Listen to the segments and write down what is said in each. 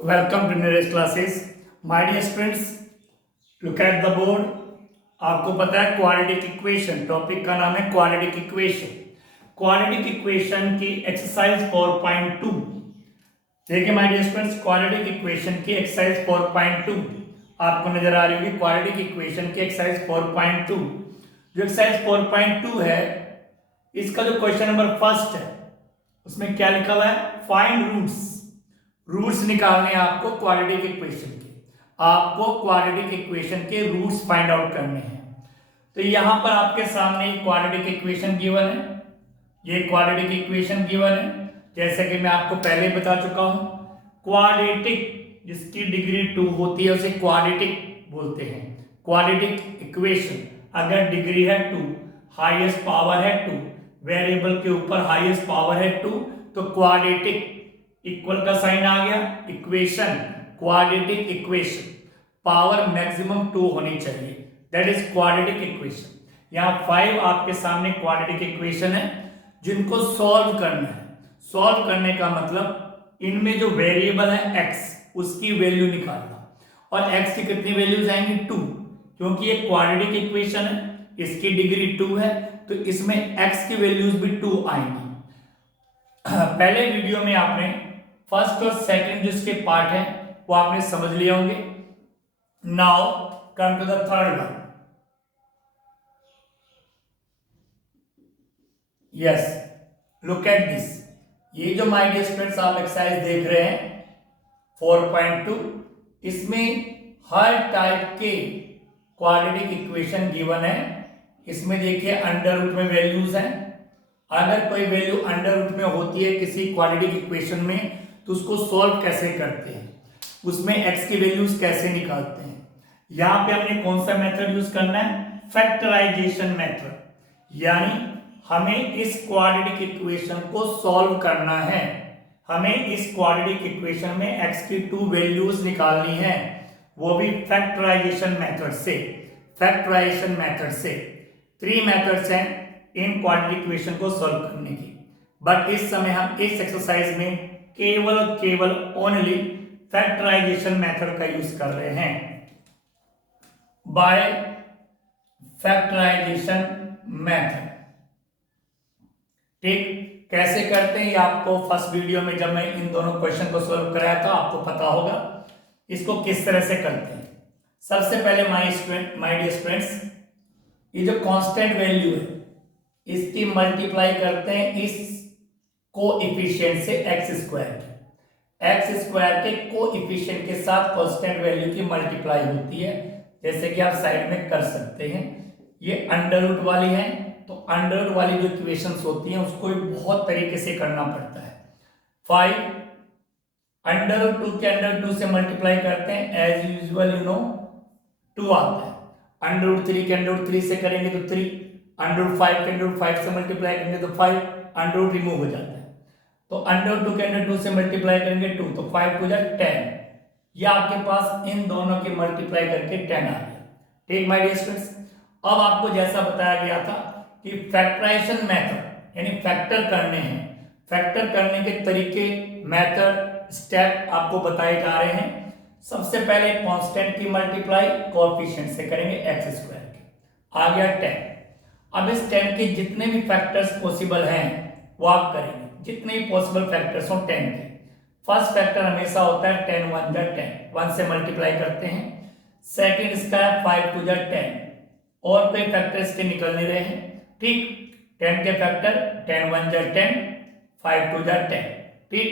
Welcome to Neeraj Classes. My dear students, look at the board. आपको पता है quadratic equation, topic का नाम है क्वाड्रेटिक इक्वेशन। क्वाड्रेटिक इक्वेशन की एक्सरसाइज 4.2 देखिए my dear students, quadratic equation की एक्सरसाइज 4.2 आपको नजर आ रही होगी। क्वाड्रेटिक इक्वेशन की एक्सरसाइज 4.2 जो एक्सरसाइज 4.2 है, इसका जो क्वेश्चन नंबर फर्स्ट है उसमें क्या लिखा हुआ है? फाइंड रूट्स निकालने हैं आपको क्वाड्रेटिक इक्वेशन के। आपको क्वाड्रेटिक इक्वेशन के रूट्स फाइंड आउट करने हैं। तो यहां पर आपके सामने क्वाड्रेटिक इक्वेशन गिवन है। ये क्वाड्रेटिक इक्वेशन गिवन है, जैसे कि मैं आपको पहले बता चुका हूं। क्वाड्रेटिक जिसकी डिग्री 2 होती है उसे क्वाड्रेटिक बोलते हैं। क्वाड्रेटिक इक्वेशन अगर डिग्री है 2, हाईएस्ट पावर है 2, वेरिएबल के ऊपर हाईएस्ट पावर है 2, तो क्वाड्रेटिक इक्वल का साइन आ गया, equation quadratic equation, power maximum 2 होनी चाहिए, दैट इज क्वाड्रेटिक इक्वेशन। यहां 5 आपके सामने क्वाड्रेटिक इक्वेशन है जिनको सॉल्व करना है। सॉल्व करने का मतलब इनमें जो वेरिएबल है x, उसकी वैल्यू निकालना। और x की कितनी वैल्यूज आएंगी? 2, क्योंकि ये क्वाड्रेटिक इक्वेशन है, इसकी डिग्री 2 है, तो इसमें x की वैल्यूज भी 2 आएंगी। पहले वीडियो में आपने फर्स्ट और सेकंड जो इसके पार्ट है वो आपने समझ लिए होंगे। Now come to the third one. Yes, look at this. ये जो माय डियर स्टूडेंट्स आप एक्सरसाइज देख रहे हैं 4.2, इसमें हर टाइप के क्वाड्रेटिक इक्वेशन गिवन है। इसमें देखिए अंडर रूट में वैल्यूज हैं। अगर कोई वैल्यू अंडर रूट में होती है किसी क्वाड्रेटिक इक्वेशन में तो उसको सॉल्व कैसे करते हैं, उसमें x की वैल्यूज कैसे निकालते हैं। यहां पे हमने कौन सा मेथड यूज करना है? Factorisation method. यानी हमें इस क्वाड्रेटिक इक्वेशन को सॉल्व करना है। हमें इस क्वाड्रेटिक इक्वेशन में x की 2 वैल्यूज निकालनी है, वो भी फैक्टराइजेशन मेथड से। फैक्टराइजेशन मेथड से 3 मेथड्स हैं इन क्वाड्रेटिक इक्वेशन को सॉल्व करने की, बट इस समय हम इस एक्सरसाइज में केवल ओनली फैक्टराइजेशन मेथड का यूज कर रहे हैं। बाय फैक्टराइजेशन मेथड, ठीक। कैसे करते हैं ये आपको फर्स्ट वीडियो में जब मैं इन दोनों क्वेश्चन को सॉल्व कराया था आपको पता होगा इसको किस तरह से करते हैं। सबसे पहले माय डियर स्टूडेंट्स, ये जो कांस्टेंट वैल्यू है इसकी मल्टीप्लाई करते हैं इस कोएफिशिएंट से x स्क्वायर के कोएफिशिएंट के साथ कांस्टेंट वैल्यू की मल्टीप्लाई होती है, जैसे कि आप साइड में कर सकते हैं। ये अंडर रूट वाली है, तो अंडर रूट वाली जो इक्वेशंस होती हैं उसको बहुत तरीके से करना पड़ता है। 5 अंडर रूट 2 के अंडर 2 से मल्टीप्लाई करते हैं, एज यूजुअल 2 आता है। अंडर रूट 3 के अंडर रूट 3 से करेंगे तो 3, अंडर रूट 5 के अंडर रूट 5 से मल्टीप्लाई करेंगे तो 5, अंडर रूट रिमूव हो जाता है। तो अंडर रूट 2 के अंडर 2 से मल्टीप्लाई करेंगे 2, तो 5 हो जाए 10। ये आपके पास इन दोनों के मल्टीप्लाई करके 10 आ गया, ठीक माय डियर स्टूडेंट्स। अब आपको जैसा बताया गया था कि फैक्टराइजेशन मेथड यानी फैक्टर करने हैं, फैक्टर करने के तरीके, मेथड, स्टेप आपको बताए जा रहे हैं। सबसे पहले कांस्टेंट की मल्टीप्लाई कोएफिशिएंट से करेंगे x स्क्वायर के, आ गया 10। अब इस 10 के जितने भी फैक्टर्स पॉसिबल हैं वो आप करेंगे, जितने भी पॉसिबल फैक्टर्स हो 10 के। फर्स्ट फैक्टर हमेशा होता है 10 1 जा 10, 1 से मल्टीप्लाई करते हैं। सेकंड इसका है 5 2 जा 10, और कोई फैक्टर इसके निकल नहीं रहे हैं, ठीक। 10 के फैक्टर 10 1 जा 10, 5 2 जा 10, ठीक।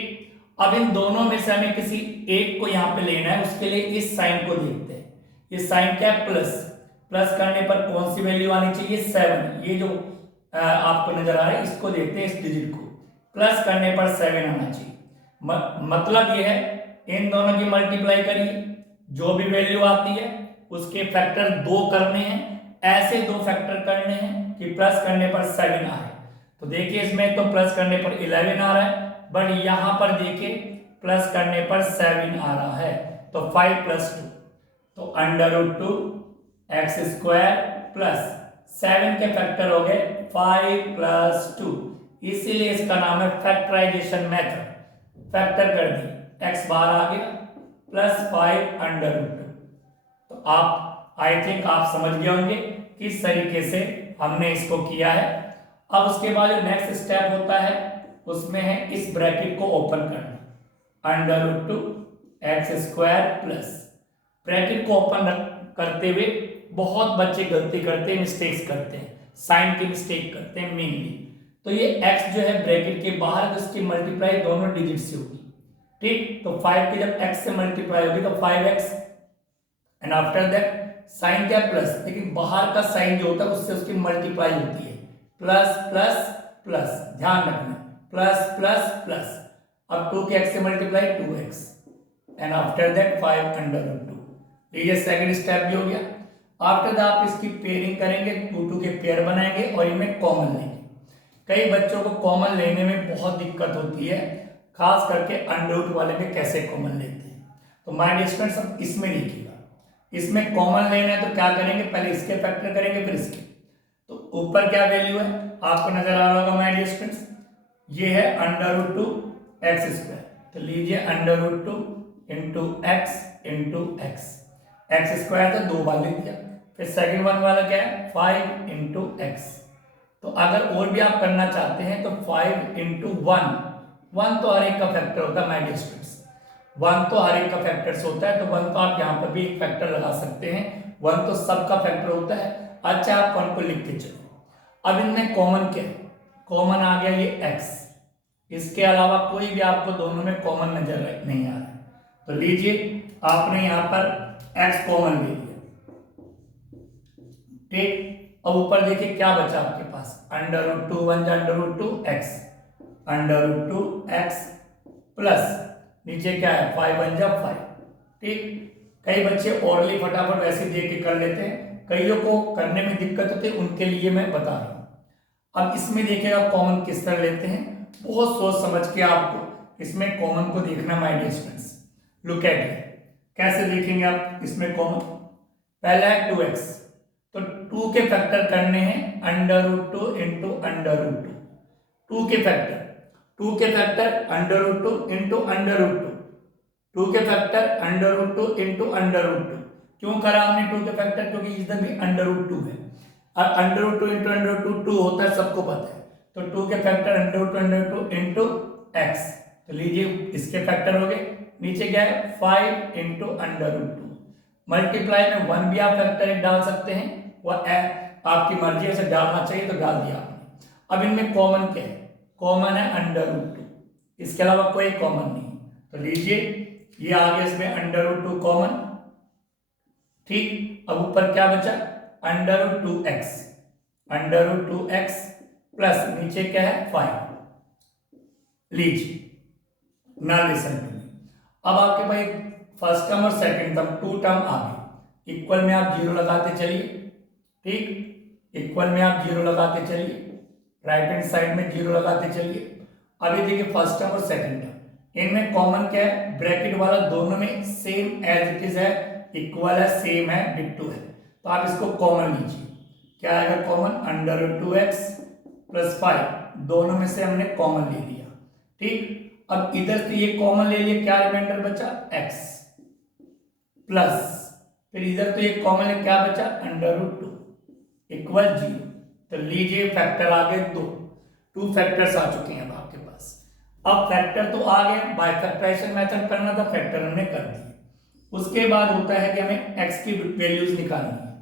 अब इन दोनों में से हमें किसी एक को यहाँ पे लेना है, उसके लिए इस साइन को देखते हैं। ये साइन क्या है? प्लस। प्लस करने पर कौन सी वैल्यू आनी चाहिए? 7। ये जो आपको नजर आ रहा है इसको देखते हैं, इस डिजिट को प्लस करने पर 7 आना चाहिए। मतलब ये है इन दोनों की मल्टीप्लाई करिए, जो भी वैल्यू आती है उसके फैक्टर 2 करने हैं, ऐसे 2 फैक्टर करने हैं कि प्लस करने पर 7 आए। तो देखिए इसमें तो प्लस करने पर 11 आ रहा है, बट यहां पर देखिए प्लस करने पर 7 आ रहा है, तो 5 + 2, तो under root 2 x square plus 7 के फैक्टर हो गए 5 + 2, इसीलिए इसका नाम है फैक्टराइजेशन मेथड। फैक्टर कर दी, x बार आ गया प्लस 5 अंडर रूट 2। तो आप आई थिंक आप समझ गए होंगे किस तरीके से हमने इसको किया है। अब उसके बाद जो नेक्स्ट स्टेप होता है उसमें है इस ब्रैकेट को ओपन करना, under root 2 x square plus, bracket को ओपन करते हुए बहुत बच्चे गलती करते हैं, मिस्टेक्स करते हैं, साइन की मिस्टेक करते हैं मेनली। तो ये x जो है ब्रैकेट के बाहर, तो इसकी मल्टीप्लाई दोनों डिजिट से होगी, ठीक। तो 5 की जब x से मल्टीप्लाई होगी तो 5x, and after that sign क्या प्लस, लेकिन बाहर का साइन जो होता है उससे उसकी मल्टीप्लाई होती है, प्लस प्लस प्लस, ध्यान रखना, प्लस प्लस प्लस। अब 2 के x से multiply 2x, and after that 5 under root 2। ये सेकंड स्टेप भी हो गया। आफ्टर दैट आप इसकी पेयरिंग करेंगे, 2 के पेयर बनाएंगे और इनमें कॉमन लेंगे। कई बच्चों को कॉमन लेने में बहुत दिक्कत होती है, खास करके अंडर रूट वाले में कैसे कॉमन लेते हैं। तो माय डियर स्टूडेंट्स हम इसमें लिखिएगा, इसमें कॉमन लेना है तो क्या करेंगे, पहले इसके फैक्टर करेंगे फिर इसके। तो ऊपर क्या वैल्यू है आपको नजर आ रहा होगा माय डियर स्टूडेंट्स, ये है अंडर रूट 2 एक्स स्क्वायर। तो लीजिए under root 2 into x, x square तो 2 बार लिख दिया। फिर सेकंड वन वाला क्या है 5 इंटू एक्स। तो अगर और भी आप करना चाहते हैं तो 5 इंटू 1 तो हर एक का फैक्टर होता है माय डियर स्टूडेंट्स, 1 तो हर एक का फैक्टर्स होता है, तो 1 तो आप यहाँ पर भी एक फैक्टर लगा सकते हैं, 1 तो सबका फैक्टर होता है। अच्छा आप 1 को लिख के चलो। अब इनमें कॉमन क्या है, कॉमन आ गया ये x, इसके अलावा कोई भी आपको दोनों में कॉमन नजर नहीं आ रहा है। तो लीजिए आपने यहाँ पर x कॉमन ले लिया, ठीक। अब ऊपर देखिए क्या बचा आपके पास, under root 2 1 under root 2 x, under root 2 x plus नीचे क्या है 5 1 जा 5, ठीक। कई बच्चे ओरली फटाफट वैसे देख के कर लेते हैं, कईयों को करने में दिक्कत होती है, उनके लिए मैं बता रहा हूं। अब इसमें देखिएगा कॉमन किस तरह लेते हैं, बहुत सोच समझ के आपको इसमें कॉमन को देखना my dear students. Look at it, कैसे देखेंगे आप इसमें कॉमन। पहला है 2x, तो 2 के फैक्टर करने हैं under root 2 into under root 2, 2 के फैक्टर, 2 के factor under root 2 into under root 2, 2 के factor under root 2 into under root 2। क्यों करा हमने 2 के फैक्टर, क्योंकि इधर भी अंडर रूट 2 है, और under root 2 into under root 2 होता है, सबको पता है। तो 2 के factor under root 2 into x, तो लीजिए इसके फैक्टर हो गए। नीचे क्या है 5 इंटू अंडर रूट 2, मल्टीप्लाई में 1 भी आप फैक्टर डाल सकते हैं, वह आपकी मर्जी है, उसे डालना चाहिए तो डाल दिया आपने। अब इनमें कॉमन क्या है, कॉमन है अंडर रूट 2, इसके अलावा कोई कॉमन नहीं। तो लीजिए ये आ गया इसमें अंडर रूट 2 कॉमन, ठीक। अब ऊपर क्या बचा under root 2x, under root 2x plus नीचे क्या है 5। लीजिए ना लिसन टू मी, अब आपके भाई फर्स्ट टर्म और सेकंड टर्म 2 टर्म आ गए, इक्वल में आप 0 लगाते चलिए, ठीक। इक्वल में आप 0 लगाते चलिए, राइट हैंड साइड में 0 लगाते चलिए। अभी देखिए फर्स्ट टर्म और सेकंड टर्म, इनमें कॉमन क्या है, ब्रैकेट वाला दोनों में सेम एज इट इज है, इक्वल है, सेम है, डिट्टो है। तो आप इसको कॉमन लीजिए, क्या आएगा common under root 2x plus 5, दोनों में से हमने कॉमन ले लिया, ठीक। अब इधर से ये कॉमन ले लिया, क्या रिमाइंडर बचा x प्लस, फिर इधर तो ये कॉमन है, क्या बचा अंडर रूट 2 इक्वल 0। तो लीजिए फैक्टर आ गए 2 फैक्टर्स आ चुके हैं अब आपके पास। अब फैक्टर तो आ गए, बाय फैक्टराइजेशन मेथड करना था, फैक्टर हमने कर दिए। उसके बाद होता है कि हमें x की वैल्यूज निकालनी है।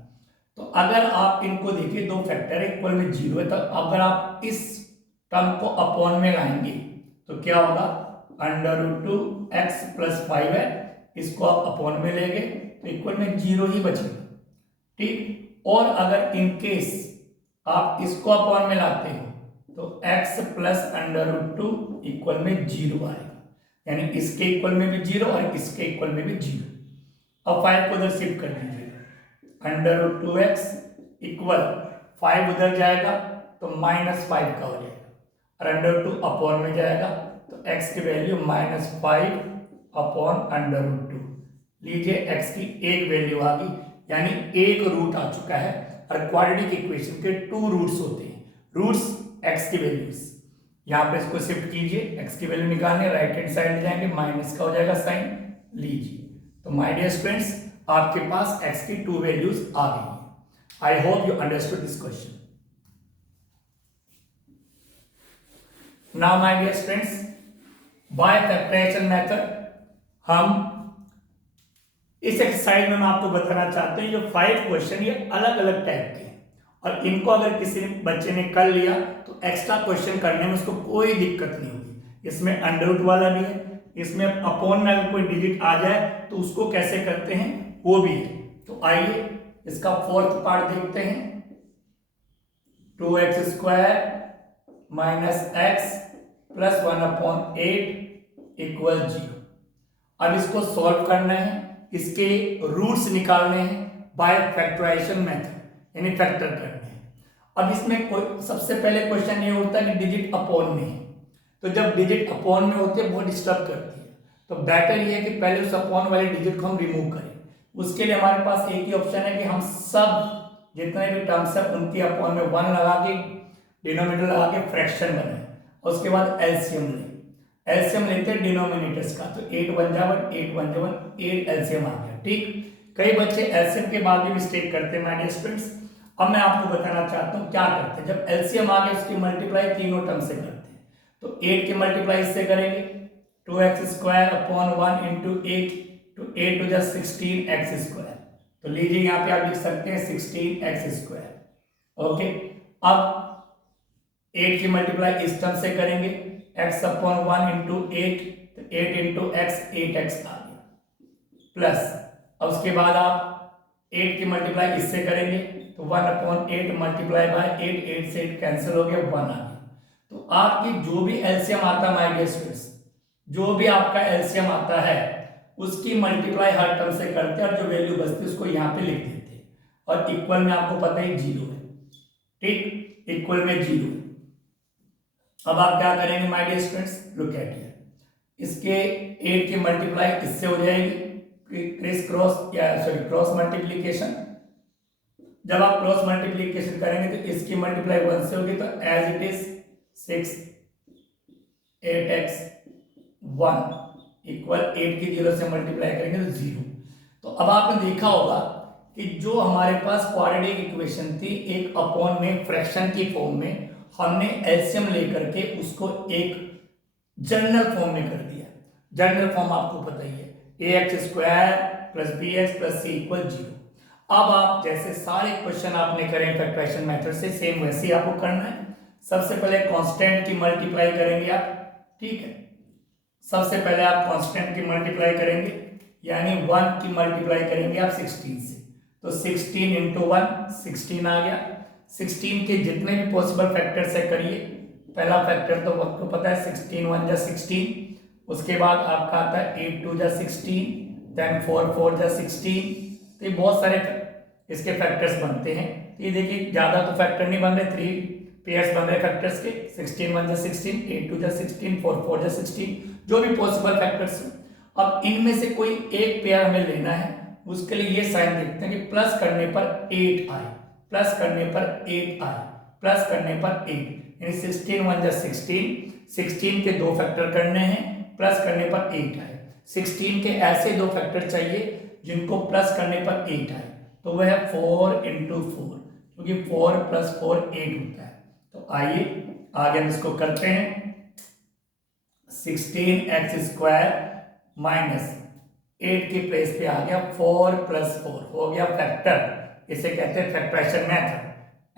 तो अगर आप इनको देखिए, 2 फैक्टर है, इक्वल में 0 है, तो अगर आप इस टर्म को अपॉन में लाएंगे तो क्या होगा अंडर रूट 2x प्लस 5 है, इसको आप अपॉन में लेंगे तो इक्वल में 0 ही बचेगा, ठीक। और अगर इन केस आप इसको अपॉन में लाते हो तो x plus under root 2 equal में 0 आएगा, यानी इसके इक्वल में भी 0 और इसके इक्वल में भी 0। अब 5 को उधर शिफ्ट कर दीजिएगा, अंडर रूट 2x इक्वल 5 उधर जाएगा तो -5 का हो जाएगा, और अंडर 2 अपॉन में जाएगा तो x की वैल्यू -5 अपॉन अंडर रूट 2। लीजिए x की एक वैल्यू आ गई, यानी एक रूट आ चुका है, और क्वाड्रेटिक इक्वेशन के 2 रूट्स होते हैं, रूट्स x की वैल्यूज। यहाँ पे इसको शिफ्ट कीजिए, x की वैल्यू निकालने, राइट हैंड साइड जाएंगे, माइनस का हो जाएगा साइन, लीजिए तो माय डियर स्टूडेंट्स, आपके पास x की 2 वैल्यूज आ गई हैं। I hope you understood this question. Now my dear students, by factorization method हम इस एक्सरसाइज में मैं आपको बताना चाहता हूं, जो 5 क्वेश्चन ये अलग अलग टाइप के हैं और इनको अगर किसी बच्चे ने कर लिया तो एक्स्ट्रा क्वेश्चन करने में उसको कोई दिक्कत नहीं होगी। इसमें अंडर रूट वाला भी है, इसमें अपॉन में अगर कोई डिजिट आ जाए तो उसको कैसे करते हैं वो भी है। तो आइए इसका फोर्थ पार्ट देखते हैं। 2x square minus x plus 1/8 equal 0। अब इसको सॉल्व करना है, इसके रूट्स निकालने हैं बाय फैक्टराइजेशन मेथड, यानी फैक्टर करने हैं। अब इसमें कोई सबसे पहले क्वेश्चन ये होता है कि डिजिट अपॉन में है, तो जब डिजिट अपॉन में होती है बहुत डिस्टर्ब करती है, तो बेटर ये है कि पहले उस अपॉन वाले डिजिट को हम रिमूव करें। उसके लिए हमारे पास एक ही ऑप्शन है कि हम सब जितने भी टर्म्स है उनकी अपॉन में 1 लगा के डिनोमिनेटर लगा के फ्रैक्शन बनाए और उसके बाद एलसीएम लें। एलसीएम लेते हैं डिनोमिनेटर्स का, तो 8 1 जा 1 8 1 जा 1 8 एलसीएम आ गया। ठीक, कई बच्चे एलसीएम के बाद भी मिस्टेक करते हैं माय डियर स्टूडेंट्स। अब मैं आपको बताना चाहता हूं क्या करते हैं। जब एलसीएम आ गया उसकी मल्टीप्लाई तीनों टर्म से करते हैं, तो 8 की मल्टीप्लाई इससे करेंगे 2x स्क्वायर अपॉन 1 इंटू 8, तो 8 टू जा 16x स्क्वायर। तो लीजिए यहाँ पे आप लिख सकते हैं 16x स्क्वायर। ओके, अब 8 की मल्टीप्लाई इस टर्म से करेंगे x अपॉन 1 इंटू 8, तो 8 इंटू एक्स 8x आ गया प्लस, अब उसके बाद आप 8 की मल्टीप्लाई इससे करेंगे तो 1 अपॉन 8 मल्टीप्लाई बाय 8, 8 से 8 कैंसिल हो गया 1 आ गया। तो आपकी जो भी एलसीएम आता है माय डियर स्टूडेंट्स, जो भी आपका एलसीएम आता है उसकी मल्टीप्लाई हर टर्म से करते हैं और जो वैल्यू बचती है उसको यहाँ पे लिख देते हैं और इक्वल में आपको पता है 0 है। ठीक, इक्वल में 0 है। अब आप क्या करेंगे my dear students, look at here, इसके 8 की मल्टीप्लाई इससे हो जाएगी क्रिस क्रॉस या सॉरी क्रॉस मल्टीप्लिकेशन। जब आप क्रॉस मल्टीप्लिकेशन करेंगे तो इसकी मल्टीप्लाई 1 से होगी, तो as it is 6 8x 1 equal 8 की 0 से मल्टीप्लाई करेंगे तो 0। तो अब आपने देखा होगा कि जो हमारे पास क्वाड्रेटिक इक्वेशन थी एक अपॉन में फ्रैक्शन की फॉर्म में, हमने एलसीएम लेकर के उसको एक जनरल फॉर्म में कर दिया। जनरल फॉर्म आपको पता ही है, ax square plus bx plus c equal 0। अब आप जैसे सारे क्वेश्चन आपने करें फैक्टराइजेशन मेथड से, सेम वैसे ही आपको करना है। सबसे पहले कांस्टेंट की मल्टीप्लाई करेंगे आप, ठीक है। सबसे पहले आप कांस्टेंट की मल्टीप्लाई करेंगे, यानी 1 की मल्टीप्लाई करेंगे आप 16 से, तो 16 इंटू 1 16 आ गया। 16 के जितने भी पॉसिबल फैक्टर से करिए। पहला फैक्टर तो आपको पता है 16 1 जा 16, उसके बाद आपका आता है 8 2 जा 16, देन 4 4 जा 16। तो ये बहुत सारे इसके फैक्टर्स बनते हैं। तो ये देखिए ज़्यादा तो फैक्टर नहीं बन रहे, 3 पेयर्स बन रहे फैक्टर्स के, 16 1 जा 16, 8 2 जा 16, 4 4 जा 16, जो भी पॉसिबल फैक्टर्स हैं। अब इनमें से कोई एक पेयर हमें लेना है, उसके लिए ये साइन देखते हैं कि प्लस करने पर 8 आए, प्लस करने पर 8 आए, प्लस करने पर 8, यानी 16 1 जा 16, 16 के 2 फैक्टर करने हैं, प्लस करने पर 8 आए। 16 के ऐसे 2 फैक्टर चाहिए जिनको प्लस करने पर 8 आए, तो वह है 4 इंटू 4, क्योंकि 4 प्लस 4 8 होता है। तो आइए आगे हम इसको करते हैं। 16x स्क्वायर माइनस 8 की प्लेस पे आ गया 4 प्लस 4, हो गया फैक्टर, इसे कहते हैं factorization method,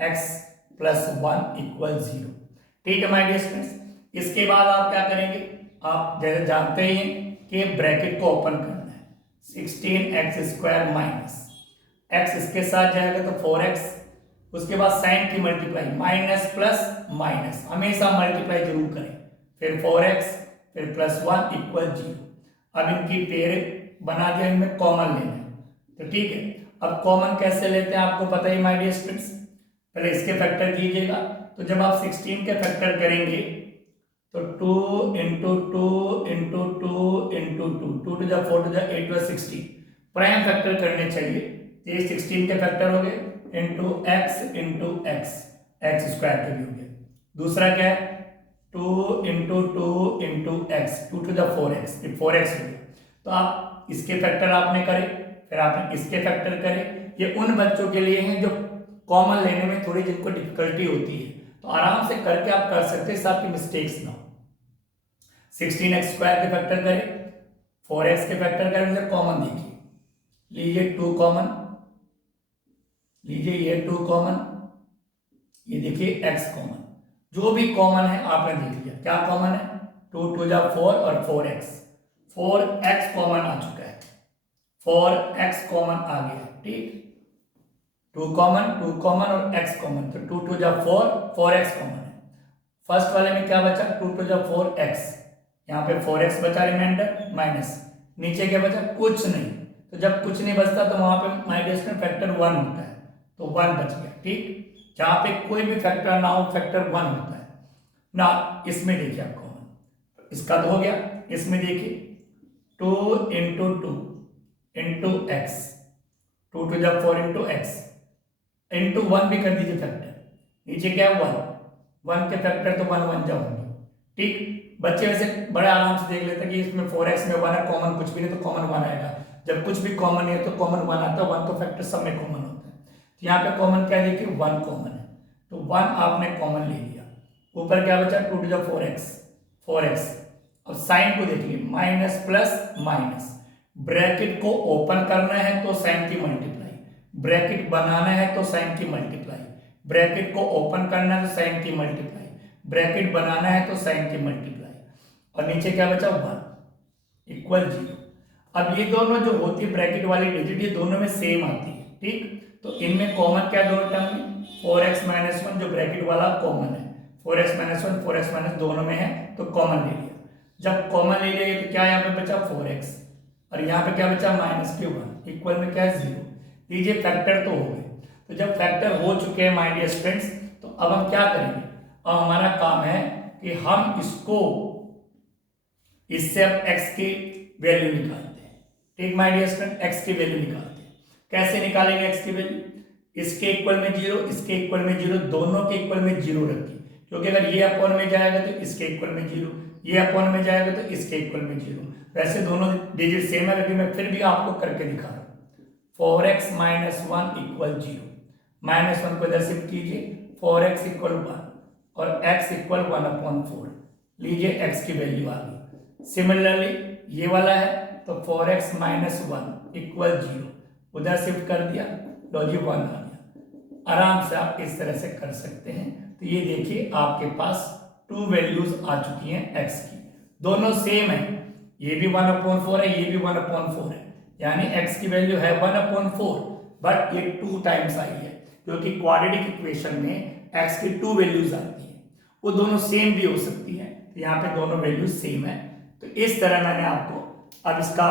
x plus 1 equal 0। ठीक है माय डियर स्टूडेंट्स, इसके बाद आप क्या करेंगे, आप जैसे जानते ही हैं कि ब्रैकेट को ओपन करना है। 16x स्क्वायर माइनस x इसके साथ जाएगा तो 4x, उसके बाद साइन की मल्टीप्लाई माइनस प्लस माइनस, हमेशा मल्टीप्लाई जरूर करें, फिर 4x फिर प्लस 1 इक्वल 0। अब इनकी पेयर बना दिया, इनमें कॉमन लेना है, तो ठीक है। अब कॉमन कैसे लेते हैं आपको पता ही माय डियर स्टूडेंट्स, पहले इसके फैक्टर कीजिएगा। तो जब आप 16 के फैक्टर करेंगे तो 2 इंटू 2 इंटू 2 इंटू 2, 2 टू जा 4 टू जा 8 टू 16, प्राइम फैक्टर करने चाहिए। तो ये 16 के फैक्टर हो गए इंटू एक्स एक्स स्क्वायर के भी हो गया। दूसरा क्या है 2 into 2 into x, 2 to the 4x, 4x हो गया। तो आप इसके फैक्टर आपने करे, फिर आपने इसके फैक्टर करे। ये उन बच्चों के लिए हैं जो कॉमन लेने में थोड़ी जिनको डिफिकल्टी होती है, तो आराम से करके आप कर सकते हैं, आपकी मिस्टेक्स ना हो। 16x² के फैक्टर करें, 4x के फैक्टर करें, फिर कॉमन देखिए, लीजिए 2 कॉमन, लीजिए ये 2 कॉमन, ये देखिए x कॉमन। जो भी कॉमन है आपने देख लिया, क्या कॉमन है, 2 2 जा 4 और 4x कॉमन आ चुका है, 4x कॉमन आ गया, ठीक। 2 कॉमन और x कॉमन, तो 2 2 जा 4x कॉमन है। फर्स्ट वाले में क्या बचा, 2 2 जा 4x, यहाँ पे 4x बचा रिमाइंडर, माइनस नीचे क्या बचा, कुछ नहीं। तो जब कुछ नहीं बचता तो वहां पे माय डियर स्टूडेंट फैक्टर 1 होता है, तो 1 बच गया, ठीक। जहां पे कोई भी फैक्टर ना हो फैक्टर 1 होता है ना। इसमें देखिए आप कॉमन, इसका तो हो गया, इसमें देखिए 2 इंटू 2 इंटू एक्स, 2 2 जा 4 इंटू एक्स, इंटू 1 भी कर दीजिए फैक्टर, नीचे क्या है 1 के फैक्टर तो 1 1 जा होंगे, ठीक। बच्चे वैसे बड़े आराम से देख लेते हैं कि इसमें 4x में 1 है, कॉमन कुछ भी नहीं तो कॉमन 1 आएगा। जब कुछ भी कॉमन नहीं है तो कॉमन 1 आता है, 1 तो फैक्टर सब में कॉमन होता है। तो यहाँ पे कॉमन क्या देखिए, 1 कॉमन है, तो 1 आपने कॉमन ले लिया। ऊपर क्या बचा, 2 टू जा 4x। अब साइन को देखिए, माइनस प्लस माइनस, ब्रैकेट को ओपन करना है तो साइन की मल्टीप्लाई, ब्रैकेट बनाना है तो साइन की मल्टीप्लाई, ब्रैकेट को ओपन करना है तो साइन की मल्टीप्लाई, ब्रैकेट बनाना है तो साइन की मल्टीप्लाई, और नीचे क्या बचा 1 इक्वल 0। अब ये दोनों जो होती है ब्रैकेट वाली डिजिट, ये दोनों में सेम आती है, ठीक। तो इनमें कॉमन क्या दोनों टर्म में, 4x माइनस 1 जो ब्रैकेट वाला कॉमन है, 4x माइनस 1 4x माइनस दोनों में है तो कॉमन ले लिया। जब कॉमन ले लिया तो क्या यहाँ पे बचा 4x, और यहाँ पे क्या बचा माइनस के 1 इक्वल में क्या है 0। लीजिए फैक्टर तो हो गए। तो जब फैक्टर हो चुके हैं माय डियर स्टूडेंट्स, तो अब हम क्या करेंगे, अब हमारा काम है कि हम इससे अब x की वैल्यू निकालते हैं, ठीक माय डियर स्टूडेंट, x की वैल्यू निकालते हैं। कैसे निकालेंगे x की वैल्यू, इसके इक्वल में 0, इसके इक्वल में 0, दोनों के इक्वल में 0 रखिए, क्योंकि अगर ये अपॉन में जाएगा तो इसके इक्वल में 0, ये अपॉन में जाएगा तो इसके इक्वल में 0। वैसे दोनों डिजिट सेम है, लेकिन मैं फिर भी आपको करके दिखा रहा हूँ। 4x माइनस 1 इक्वल 0, माइनस 1 को इधर शिफ्ट कीजिए, 4x इक्वल 1 और x इक्वल 1/4, लीजिए x की वैल्यू आ गई। सिमिलरली ये वाला है तो 4x माइनस 1 इक्वल 0, उधर शिफ्ट कर दिया, लो जी 1 आ गया। आराम से आप इस तरह से कर सकते हैं। तो ये देखिए आपके पास 2 वैल्यूज आ चुकी हैं x की, दोनों सेम है, ये भी 1/4 है, ये भी 1/4 है, यानी x की वैल्यू है 1/4, बट ये 2 टाइम्स आई है, क्योंकि क्वाड्रेटिक इक्वेशन में x की 2 वैल्यूज आती हैं, वो दोनों सेम भी हो सकती हैं, तो यहाँ पे दोनों वैल्यूज सेम है। तो इस तरह मैंने आपको अब इसका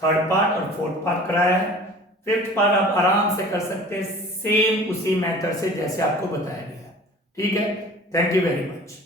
3rd पार्ट और 4th पार्ट कराया है। 5th पार्ट आप आराम से कर सकते हैं सेम उसी मेथड से जैसे आपको बताया गया, ठीक है। Thank you very much.